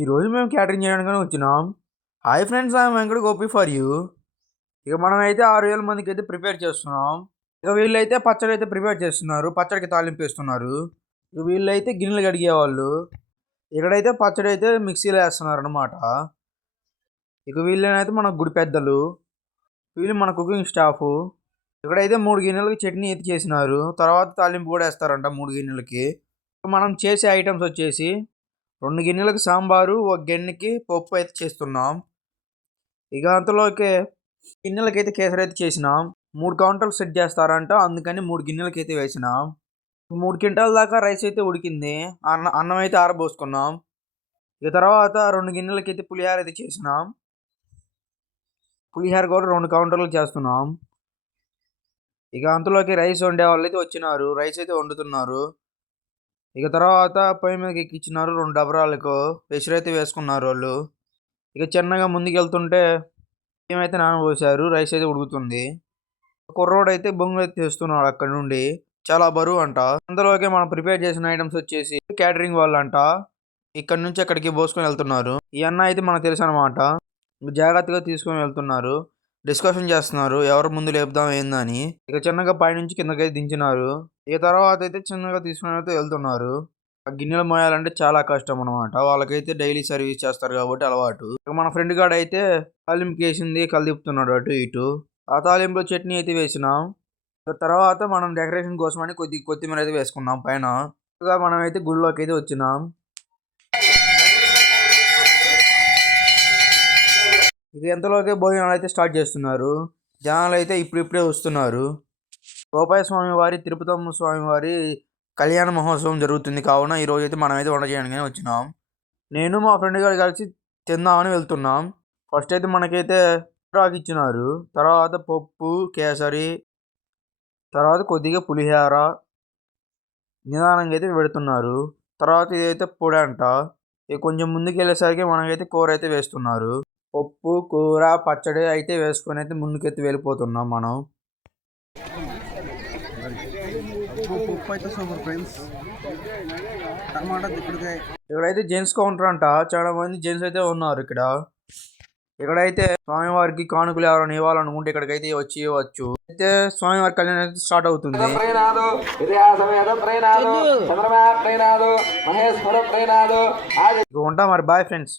ఈరోజు మేము క్యాటరింగ్ చేయడానికి వచ్చినాం. Hi friends I Venkata Gopi for you ఇక మనం అయితే ఆరు వేల మందికి అయితే ప్రిపేర్ చేస్తున్నాం. ఇక వీళ్ళైతే పచ్చడి అయితే ప్రిపేర్ చేస్తున్నారు. పచ్చడికి తాలింపు వేస్తున్నారు. ఇక వీళ్ళైతే గిన్నెలు కడిగేవాళ్ళు. ఇక్కడైతే పచ్చడి అయితే మిక్సీలో వేస్తున్నారు అనమాట ఇక వీళ్ళనైతే మన గుడి పెద్దలు. వీళ్ళు మన కుకింగ్ స్టాఫ్. ఇక్కడైతే మూడు గిన్నెలకి చట్నీ అయితే చేసినారు. తర్వాత తాలింపు కూడా వేస్తారంట మూడు గిన్నెలకి. మనం చేసే ఐటమ్స్ వచ్చేసి రెండు గిన్నెలకు సాంబారు ఒక గిన్నెకి పప్పు అయితే చేస్తున్నాం. ఇక అంతలోకే గిన్నెలకైతే కేసరి అయితే చేసినాం. మూడు కౌంటర్లు సెట్ చేస్తారంట అందుకని మూడు గిన్నెలకైతే వేసినాం. మూడు క్వింటాల దాకా రైస్ అయితే ఉడికింది. అన్న అన్నం అయితే ఆరబోసుకున్నాం. ఇక తర్వాత రెండు గిన్నెలకైతే పులిహార అయితే చేసినాం. పులిహార కూడా రెండు కౌంటర్లు చేస్తున్నాం. ఇక అంతలోకి రైస్ వండే వాళ్ళు అయితే వచ్చినారు. రైస్ అయితే వండుతున్నారు. ఇక తర్వాత పొయ్యి మీదకి ఎక్కించినారు రెండు డబరాలకు పెసరైతే వేసుకున్నారు వాళ్ళు. ఇక చిన్నగా ముందుకెళ్తుంటే ఏమైతే నానబోసారు రైస్ అయితే ఉడుకుతుంది. కుర్రోడు అయితే బొంగులు అయితే తెస్తున్నాడు అక్కడ నుండి. చాలా బరువు అంట. అందులోకి మనం ప్రిపేర్ చేసిన ఐటమ్స్ వచ్చేసి క్యాటరింగ్ వాళ్ళు అంట ఇక్కడ నుంచి అక్కడికి పోసుకొని వెళ్తున్నారు. ఈ అన్న అయితే మనకు తెలుసు అనమాట జాగ్రత్తగా తీసుకొని వెళ్తున్నారు. డిస్కషన్ చేస్తున్నారు. ఎవరు ముందు లేపుదాం ఏందని. ఇక చిన్నగా పైనుంచి కిందకైతే దించినారు. ఇక తర్వాత అయితే చిన్నగా తీసుకుని వెళ్తున్నారు. ఆ గిన్నెలు మోయాలంటే చాలా కష్టం అనమాట వాళ్ళకైతే డైలీ సర్వీస్ చేస్తారు కాబట్టి అలవాటు. ఇక మన ఫ్రెండ్ గాడు అయితే తాలింపుకి వేసింది కలిదిపుతున్నాడు అటు ఇటు. ఆ తాలింపులో చట్నీ అయితే వేసినాం. ఇక తర్వాత మనం డెకరేషన్ కోసమని కొద్ది కొత్తిమీర అయితే వేసుకున్నాం పైన. ఇక మనం అయితే గుళ్ళోకి అయితే వచ్చినాం. ఇక ఎంతలోకే భోజనాలు అయితే స్టార్ట్ చేస్తున్నారు? జనాలు అయితే ఇప్పుడిప్పుడే వస్తున్నారు. గోపాయ స్వామి వారి తిరుపతమ్మ స్వామి వారి కళ్యాణ మహోత్సవం జరుగుతుంది కావున ఈరోజు అయితే మనమైతే వంట చేయడానికి వచ్చినాం. నేను మా ఫ్రెండ్ గారు కలిసి తిందామని వెళ్తున్నాం. ఫస్ట్ అయితే మనకైతే రాకి ఇచ్చినారు. తర్వాత పప్పు కేసరి తర్వాత కొద్దిగా పులిహోర నిదానంగా అయితే పెడుతున్నారు. తర్వాత ఇదైతే పొడి అంట. ఇక కొంచెం ముందుకు వెళ్ళేసరికి మనకైతే కూర అయితే వేస్తున్నారు. పప్పు కూర పచ్చడి అయితే వేసుకొని అయితే ముందుకైతే వెళ్ళిపోతున్నాం మనం. పప్పు అయితే సూపర్ ఫ్రెండ్స్ టమాటా దిక్కుడుకాయ ఇక్కడైతే జెంట్స్ కౌంటర్ అంట చాలా మంది జెంట్స్ అయితే ఉన్నారు ఇక్కడ. ఇక్కడైతే స్వామివారికి కానుకలు ఎవరైనా ఇవ్వాలనుకుంటే ఇక్కడికైతే వచ్చి ఇవ్వచ్చు. అయితే స్వామివారి కళ్యాణం అయితే స్టార్ట్ అవుతుంది. ఉంటా మరి బాయ్ ఫ్రెండ్స్